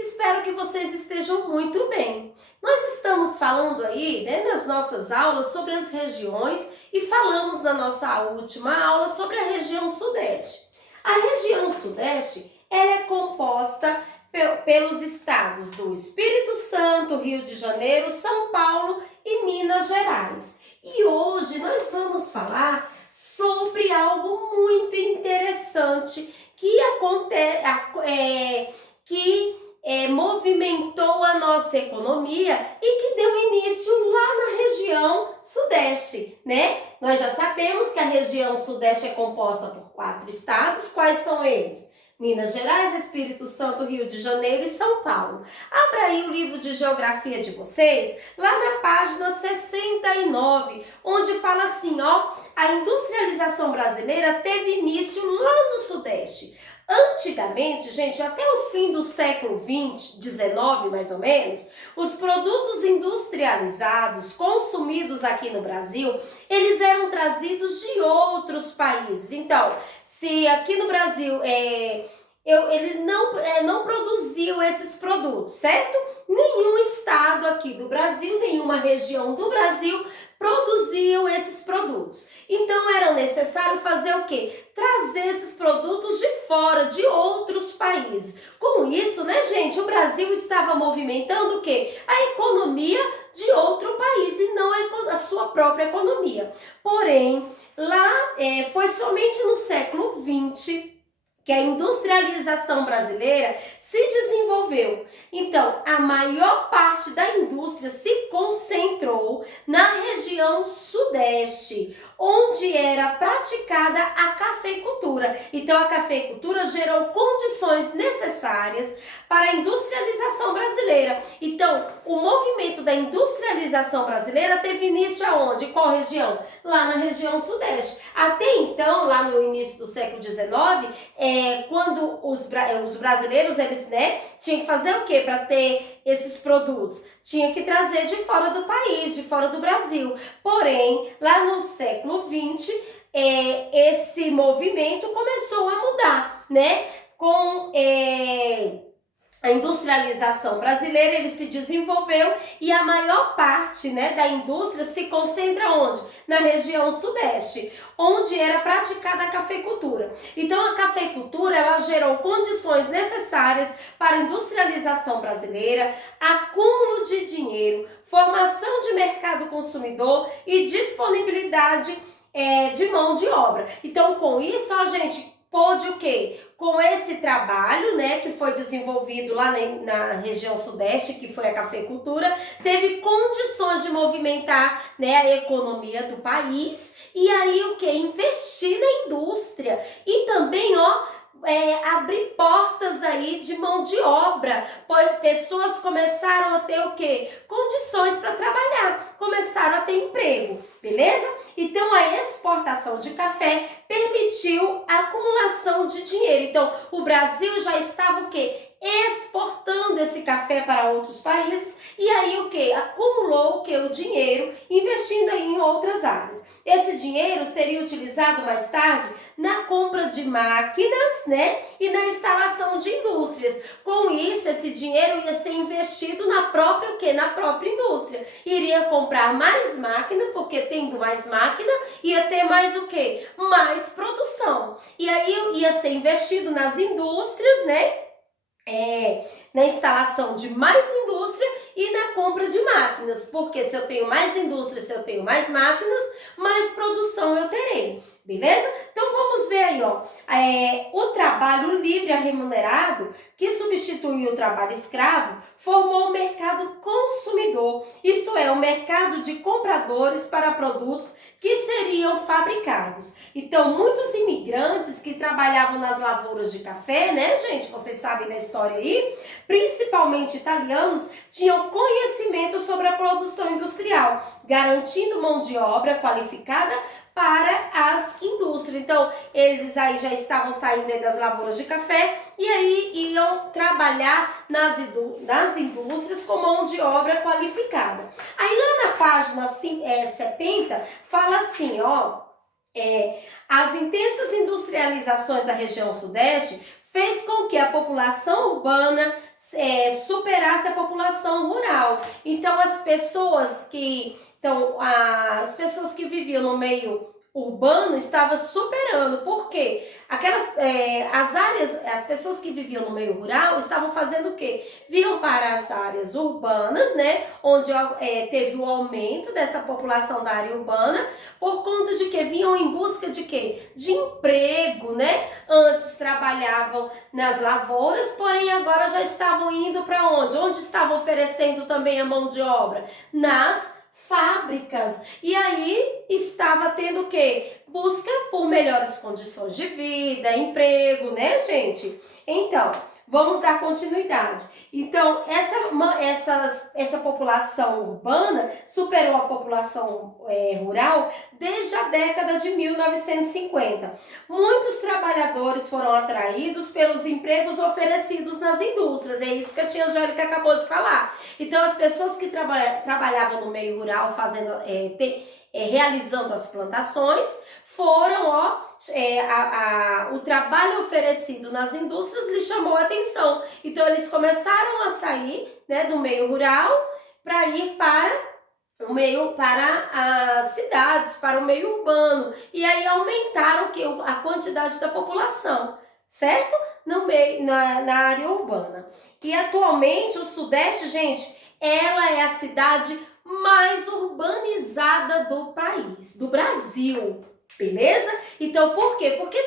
Espero que vocês estejam muito bem. Nós estamos falando aí, nas nossas aulas sobre as regiões e falamos na nossa última aula sobre a região Sudeste. A região Sudeste, ela é composta pelos estados do Espírito Santo, Rio de Janeiro, São Paulo e Minas Gerais. E hoje nós vamos falar sobre algo muito interessante que movimentou a nossa economia e que deu início lá na região Sudeste, né? Nós já sabemos que a região Sudeste é composta por 4 estados. Quais são eles? Minas Gerais, Espírito Santo, Rio de Janeiro e São Paulo. Abra aí o livro de geografia de vocês, lá na página 69, onde fala assim, ó, a industrialização brasileira teve início lá no Sudeste. Antigamente, gente, até o fim do século XIX, mais ou menos, os produtos industrializados consumidos aqui no Brasil, eles eram trazidos de outros países. Então, se aqui no Brasil ele não produziu esses produtos, certo? Nenhum estado aqui do Brasil, nenhuma região do Brasil produziam esses produtos. Então era necessário fazer o quê? Trazer esses produtos de fora, de outros países. Com isso, né, gente, o Brasil estava movimentando o quê? A economia de outro país e não a sua própria economia. Porém, lá foi somente no século XX que a industrialização brasileira se desenvolveu. Então, a maior parte da indústria se concentrou na região Sudeste, onde era praticada a cafeicultura. Então, a cafeicultura gerou condições necessárias para a industrialização brasileira. Então, o movimento da industrialização brasileira teve início aonde? Qual região? Lá na região Sudeste. Até então, lá no início do século XIX, quando os brasileiros, eles, tinham que fazer o quê para ter esses produtos? Tinha que trazer de fora do país, de fora do Brasil. Porém, lá no século XX, esse movimento começou a mudar, né? Com a industrialização brasileira, ele se desenvolveu e a maior parte, da indústria se concentra onde? Na região Sudeste, onde era praticada a cafeicultura. Então, a cafeicultura, ela gerou condições necessárias para a industrialização brasileira, acúmulo de dinheiro, formação de mercado consumidor e disponibilidade de mão de obra. Então, com isso, a gente pôde o quê? Com esse trabalho, que foi desenvolvido lá na região Sudeste, que foi a cafeicultura, teve condições de movimentar, a economia do país e aí o quê? Investir na indústria e também, abrir portas aí de mão de obra, pois pessoas começaram a ter o quê? Condições para trabalhar, começaram a ter emprego, beleza? Então, a exportação de café permitiu a acumulação de dinheiro. Então, o Brasil já estava o quê? Exportando esse café para outros países e aí o quê? Acumulou o quê? O dinheiro, investindo aí em outras áreas. Esse dinheiro seria utilizado mais tarde na compra de máquinas, e na instalação de indústrias. Com isso, esse dinheiro ia ser investido na própria Na própria indústria. Iria comprar mais máquina, porque tendo mais máquina, ia ter mais o quê? Mais produção. E aí ia ser investido nas indústrias, na instalação de mais indústria e na compra de máquinas, porque se eu tenho mais indústria, se eu tenho mais máquinas, mais produção eu terei, beleza? Então vamos ver aí, o trabalho livre remunerado, que substituiu o trabalho escravo, formou o mercado consumidor, isto é, o mercado de compradores para produtos que seriam fabricados. Então, muitos imigrantes que trabalhavam nas lavouras de café, gente, vocês sabem da história aí, principalmente italianos, tinham conhecimento sobre a produção industrial, garantindo mão de obra qualificada para as indústrias. Então, eles aí já estavam saindo das lavouras de café e aí iam trabalhar nas indústrias com mão de obra qualificada. Aí lá na página 70, fala assim, as intensas industrializações da região Sudeste fez com que a população urbana superasse a população rural. Então, as pessoas que viviam no meio urbano estavam superando. Por quê? As pessoas que viviam no meio rural estavam fazendo o quê? Vinham para as áreas urbanas, né? Onde teve o aumento dessa população da área urbana, por conta de que vinham em busca de quê? De emprego, né? Antes trabalhavam nas lavouras, porém agora já estavam indo para onde? Onde estavam oferecendo também a mão de obra? Nas fábricas. E aí estava tendo o quê? Busca por melhores condições de vida, emprego, né, gente? Então, vamos dar continuidade. Então, essa população urbana superou a população rural desde a década de 1950. Muitos trabalhadores foram atraídos pelos empregos oferecidos nas indústrias. É isso que a tia Angélica acabou de falar. Então, as pessoas que trabalhavam no meio rural realizando as plantações foram, o trabalho oferecido nas indústrias lhe chamou a atenção. Então, eles começaram a sair, né, do meio rural para ir para as cidades, para o meio urbano. E aí aumentaram a quantidade da população, certo? Na área urbana. E atualmente o Sudeste, gente, ela é a cidade mais urbanizada do país, do Brasil. Beleza? Então, por quê? Porque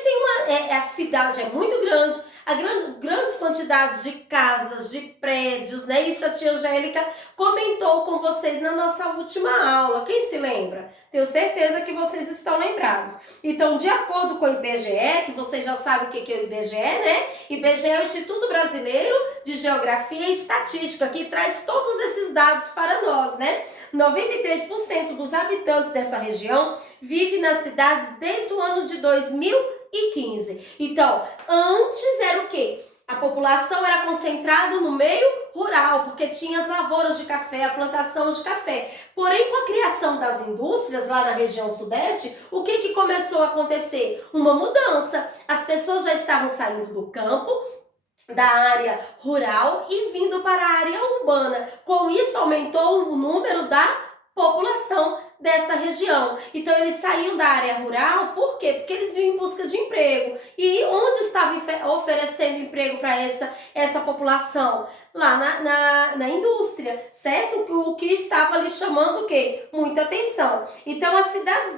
a cidade é muito grande, há grandes quantidades de casas, de prédios, né? Isso a tia Angélica comentou com vocês na nossa última aula. Quem se lembra? Tenho certeza que vocês estão lembrados. Então, de acordo com o IBGE, que vocês já sabem o que é o IBGE, né? IBGE é o Instituto Brasileiro de Geografia e Estatística, que traz todos esses dados para nós, né? 93% dos habitantes dessa região vivem nas cidades desde o ano de 2015. Então, antes era o quê? A população era concentrada no meio rural, porque tinha as lavouras de café, a plantação de café. Porém, com a criação das indústrias lá na região sudeste, o que começou a acontecer? Uma mudança. As pessoas já estavam saindo do campo, da área rural e vindo para a área urbana. Com isso, aumentou o número da população dessa região. Então, eles saíam da área rural, por quê? Porque eles vinham em busca de emprego. E onde estava oferecendo emprego para essa população? Lá na indústria, certo? O que estava ali chamando o quê? Muita atenção. Então, as cidades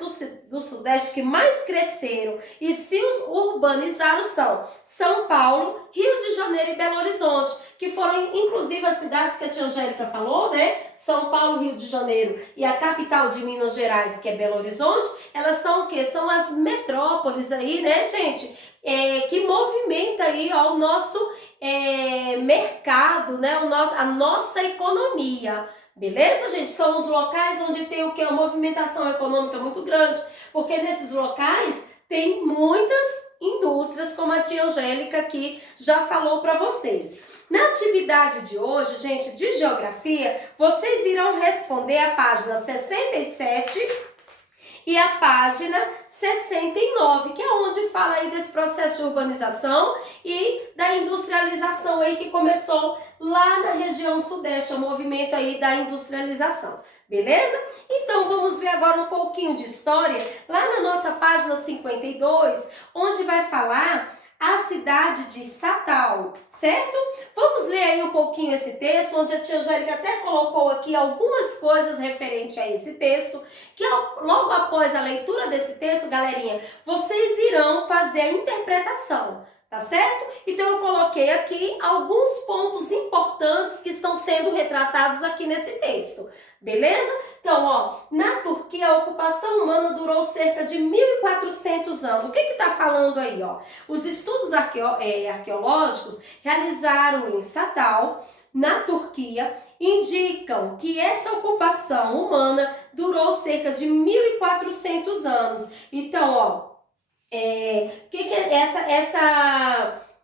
do Sudeste que mais cresceram e se urbanizaram são São Paulo, Rio de Janeiro e Belo Horizonte, que foram, inclusive, as cidades que a tia Angélica falou, né? São Paulo, Rio de Janeiro e a capital de Minas Gerais, que é Belo Horizonte, elas são o quê? São as metrópoles aí, né, gente? Que movimenta aí, ó, o nosso mercado, né? A nossa economia. Beleza, gente? São os locais onde tem o quê? Uma movimentação econômica muito grande, porque nesses locais tem muitas indústrias, como a tia Angélica aqui já falou para vocês. Na atividade de hoje, gente, de geografia, vocês irão responder a página 67 e a página 69, que é onde fala aí desse processo de urbanização e da industrialização aí que começou lá na região sudeste, o movimento aí da industrialização. Beleza? Então, vamos ver agora um pouquinho de história, lá na nossa página 52, onde vai falar a cidade de Satal, certo? Vamos ler aí um pouquinho esse texto, onde a tia Angélica até colocou aqui algumas coisas referentes a esse texto, que logo após a leitura desse texto, galerinha, vocês irão fazer a interpretação. Tá certo? Então eu coloquei aqui alguns pontos importantes que estão sendo retratados aqui nesse texto. Beleza? Então, ó, na Turquia a ocupação humana durou cerca de 1.400 anos. O que está falando aí, ó? Os estudos arqueológicos realizaram em Satal, na Turquia, indicam que essa ocupação humana durou cerca de 1.400 anos. Então, ó,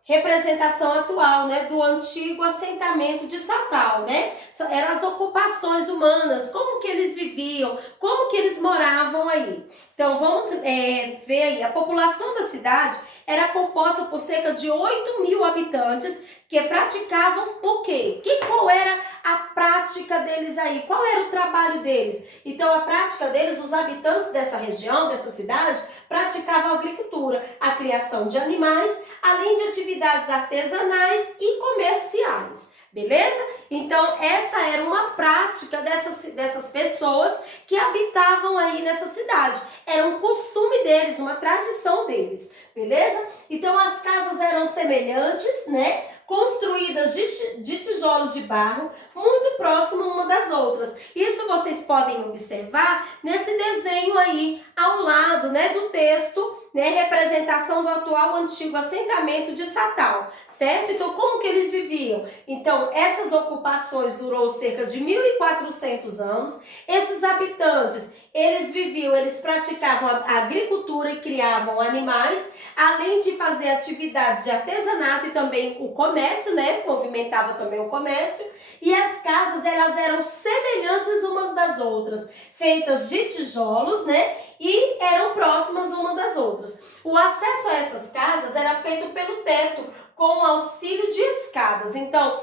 representação atual, né, do antigo assentamento de Satal, né? Eram as ocupações humanas, como que eles viviam, como que eles moravam aí. Então vamos ver aí, a população da cidade era composta por cerca de 8.000 habitantes que praticavam o quê? Qual era a prática deles aí? Qual era o trabalho deles? Então a prática deles, os habitantes dessa região, dessa cidade, praticavam a agricultura, a criação de animais, além de atividades artesanais e comerciais. Beleza? Então, essa era uma prática dessas pessoas que habitavam aí nessa cidade. Era um costume deles, uma tradição deles. Beleza? Então, as casas eram semelhantes, né? Construídas de tijolos de barro, muito próximo uma das outras. Isso vocês podem observar nesse desenho aí ao lado, né, do texto, né, representação do atual antigo assentamento de Satal, certo? Então, como que eles viviam? Então, essas ocupações durou cerca de 1.400 anos. Esses habitantes, eles praticavam a agricultura e criavam animais, além de fazer atividades de artesanato e também o comércio, né? Movimentava também o comércio. E as casas, elas eram semelhantes umas das outras, feitas de tijolos, né? E eram próximas uma das outras. O acesso a essas casas era feito pelo teto, com auxílio de escadas. Então,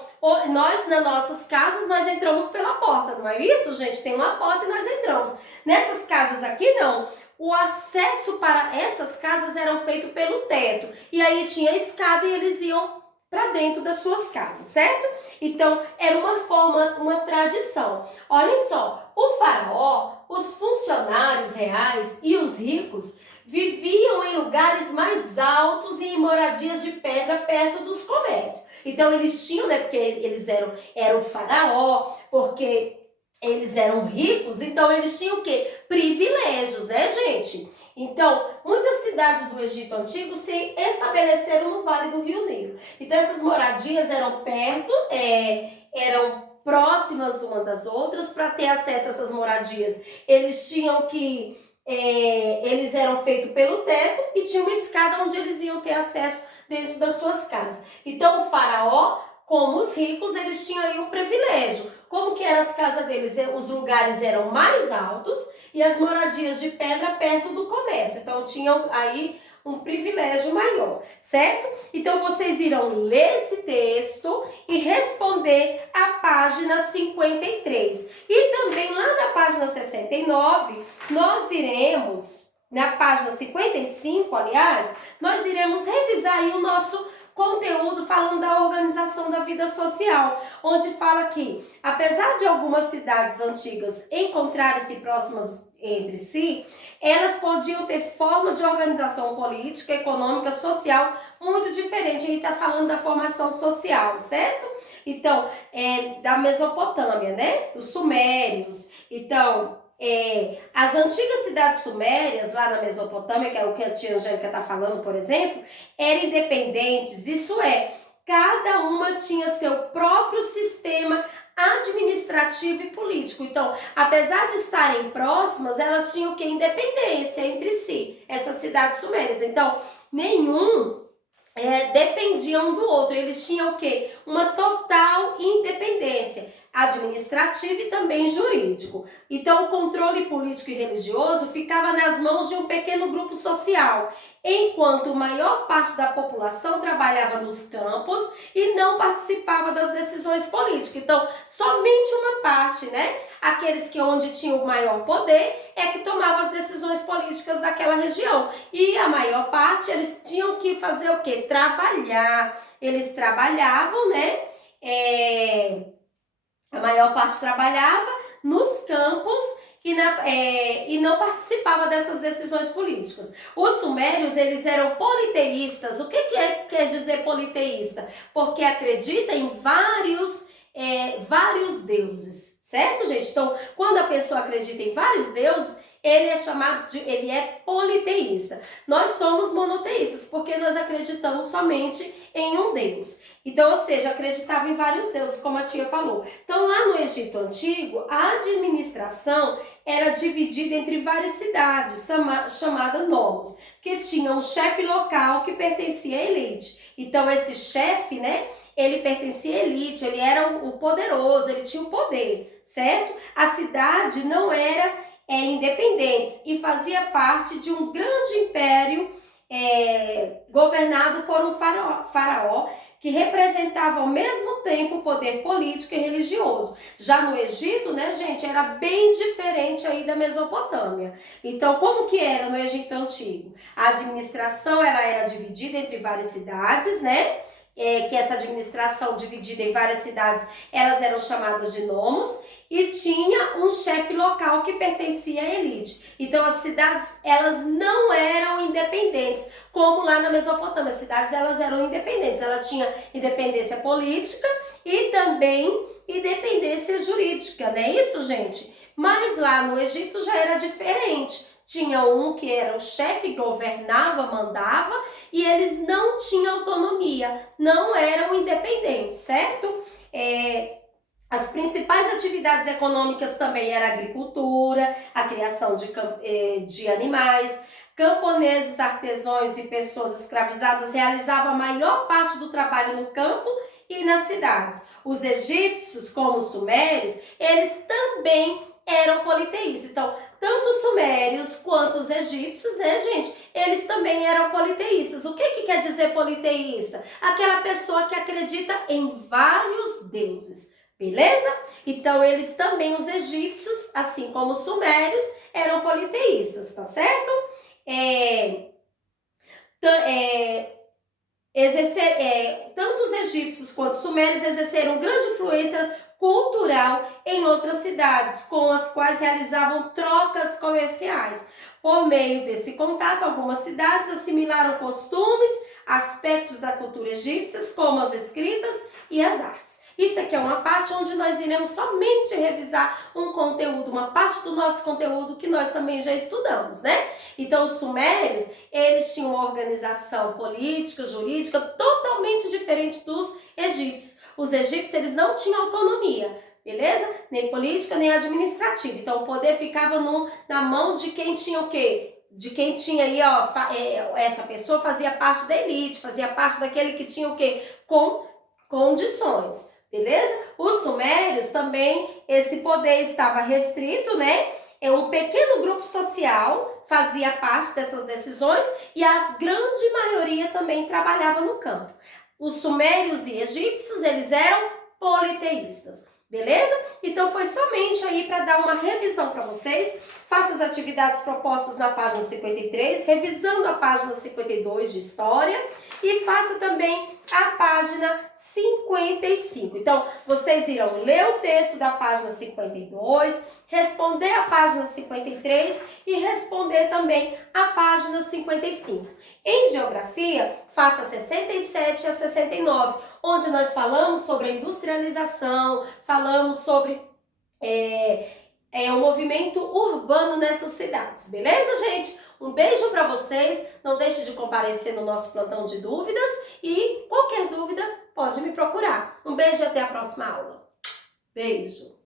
nós, nas nossas casas, nós entramos pela porta, não é isso, gente? Tem uma porta e nós entramos. Nessas casas aqui, não. O acesso para essas casas eram feito pelo teto. E aí tinha escada e eles iam para dentro das suas casas, certo? Então, era uma forma, uma tradição. Olhem só, o faraó, os funcionários reais e os ricos viviam em lugares mais altos e em moradias de pedra perto dos comércios. Então, eles tinham, né, porque eles eram o faraó, porque eles eram ricos, então eles tinham o quê? Privilégios, né, gente? Então, muitas cidades do Egito Antigo se estabeleceram no Vale do Rio Negro. Então, essas moradias eram perto, eram próximas uma das outras. Para ter acesso a essas moradias, eles tinham que... eles eram feitos pelo teto e tinha uma escada onde eles iam ter acesso dentro das suas casas. Então, o faraó, como os ricos, eles tinham aí um privilégio. Como que eram as casas deles? Os lugares eram mais altos e as moradias de pedra perto do comércio. Então, tinham aí um privilégio maior, certo? Então, vocês irão ler esse texto e responder a página 53. E também lá na página 69, nós iremos, na página 55, aliás, nós iremos revisar aí o nosso conteúdo falando da organização da vida social, onde fala que, apesar de algumas cidades antigas encontrarem-se próximas entre si, elas podiam ter formas de organização política, econômica, social muito diferentes. A gente está falando da formação social, certo? Então, da Mesopotâmia, né? Dos sumérios. Então, as antigas cidades sumérias, lá na Mesopotâmia, que é o que a tia Angélica está falando, por exemplo, eram independentes, isso é, cada uma tinha seu próprio sistema administrativo e político. Então, apesar de estarem próximas, elas tinham que independência entre si, essas cidades sumérias. Então, nenhum dependia um do outro. Eles tinham o quê? Uma total independência administrativo e também jurídico. Então, o controle político e religioso ficava nas mãos de um pequeno grupo social, enquanto a maior parte da população trabalhava nos campos e não participava das decisões políticas. Então, somente uma parte, né? Aqueles que onde tinham o maior poder é que tomavam as decisões políticas daquela região. E a maior parte, eles tinham que fazer o quê? Trabalhar. Eles trabalhavam, né? A maior parte trabalhava nos campos e não participava dessas decisões políticas. Os sumérios, eles eram politeístas. O que quer dizer politeísta? Porque acredita em vários deuses, certo, gente? Então, quando a pessoa acredita em vários deuses, ele é politeísta. Nós somos monoteístas, porque nós acreditamos somente em um Deus. Então, ou seja, acreditava em vários deuses, como a tia falou. Então, lá no Egito Antigo, a administração era dividida entre várias cidades, chamada nomos, que tinha um chefe local que pertencia à elite. Então, esse chefe, né, ele pertencia à elite, ele era o poderoso, ele tinha o poder, certo? A cidade não era independente e fazia parte de um grande império governado por um faraó que representava ao mesmo tempo o poder político e religioso. Já no Egito, né, gente, era bem diferente aí da Mesopotâmia. Então, como que era no Egito Antigo? A administração, ela era dividida entre várias cidades, né? Que essa administração dividida em várias cidades, elas eram chamadas de nomos, e tinha um chefe local que pertencia à elite. Então as cidades, elas não eram independentes, como lá na Mesopotâmia. As cidades, elas eram independentes, ela tinha independência política e também independência jurídica, não é isso, gente? Mas lá no Egito já era diferente. Tinha um que era o chefe, governava, mandava, e eles não tinham autonomia, não eram independentes, certo? As principais atividades econômicas também eram a agricultura, a criação de animais. Camponeses, artesãos e pessoas escravizadas realizavam a maior parte do trabalho no campo e nas cidades. Os egípcios, como os sumérios, eles também eram politeístas. Então, tanto os sumérios quanto os egípcios, né, gente, eles também eram politeístas. O que quer dizer politeísta? Aquela pessoa que acredita em vários deuses. Beleza? Então, eles também, os egípcios, assim como os sumérios, eram politeístas, tá certo? Tanto os egípcios quanto os sumérios exerceram grande influência cultural em outras cidades, com as quais realizavam trocas comerciais. Por meio desse contato, algumas cidades assimilaram costumes, aspectos da cultura egípcia, como as escritas e as artes. Isso aqui é uma parte onde nós iremos somente revisar um conteúdo, uma parte do nosso conteúdo que nós também já estudamos, né? Então, os sumérios, eles tinham uma organização política, jurídica, totalmente diferente dos egípcios. Os egípcios, eles não tinham autonomia, beleza? Nem política, nem administrativa. Então, o poder ficava na mão de quem tinha o quê? De quem tinha aí, ó, essa pessoa fazia parte da elite, fazia parte daquele que tinha o quê? Com condições. Beleza? Os sumérios também, esse poder estava restrito, né? Um pequeno grupo social fazia parte dessas decisões e a grande maioria também trabalhava no campo. Os sumérios e egípcios, eles eram politeístas. Beleza? Então foi somente aí para dar uma revisão para vocês. Faça as atividades propostas na página 53, revisando a página 52 de História, e faça também a página 55. Então, vocês irão ler o texto da página 52, responder a página 53 e responder também a página 55. Em Geografia, faça 67 a 69, onde nós falamos sobre a industrialização, falamos sobre o movimento urbano nessas cidades. Beleza, gente? Um beijo para vocês, não deixe de comparecer no nosso plantão de dúvidas e qualquer dúvida pode me procurar. Um beijo e até a próxima aula. Beijo!